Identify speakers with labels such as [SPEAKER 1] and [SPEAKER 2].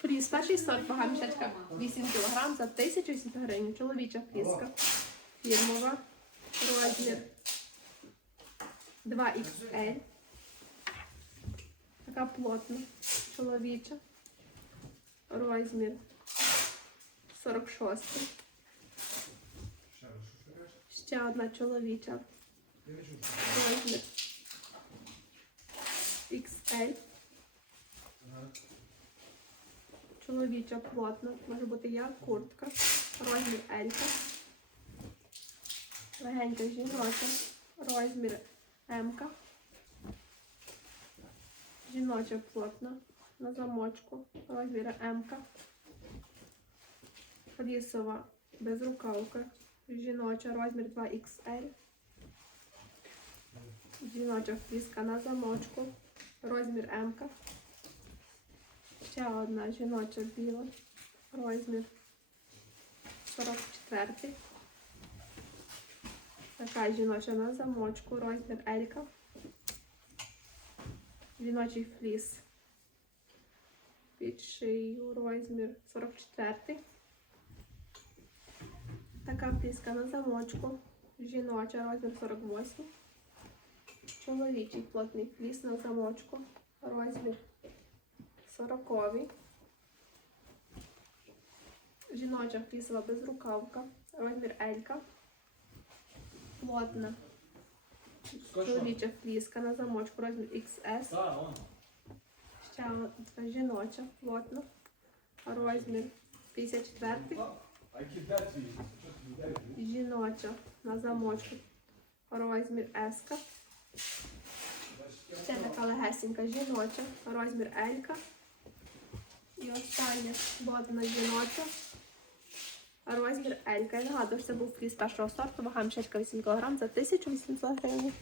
[SPEAKER 1] Фліс, перший сорт, вага мішечка 8 кг за 1800 гривень. Чоловіча фліска. Фірмова. Розмір 2XL. Така плотна. Чоловіча. Розмір 46.
[SPEAKER 2] Ще
[SPEAKER 1] одна чоловіча. Розмір XL. Чоловіча плотна. Може бути як куртка. Розмір Елька. Легенька жіноча. Розмір М. Жіноча плотна. На замочку. Розмір М. Флісова безрукавка. Жіноча розмір 2XL. Жіноча фліска на замочку. Розмір М. Ще одна жіноча біла. Розмір 44. Така жіноча на замочку. Розмір Елька. Жіночий фліс. Під шию. Розмір 44. Така фліска на замочку. Жіноча розмір 48. Чоловічий плотний фліс на замочку. Розмір 40. Жіноча флісова безрукавка. Розмір Елька. Плотна. Чоловіча фліска на замочку. Розмір XS. Ще одна жіноча. Плотна. Розмір 54.
[SPEAKER 2] А кидати її. Що ти кидаєш?
[SPEAKER 1] Жіноча на замочку. Розмір S. Ще така легесенька жіноча. Розмір Елька. І остання бодна жіноча. Розмір Елька. Я нагадую, що це був фліс першого сорту, вага мішечка 8 кг за 1800 гривень.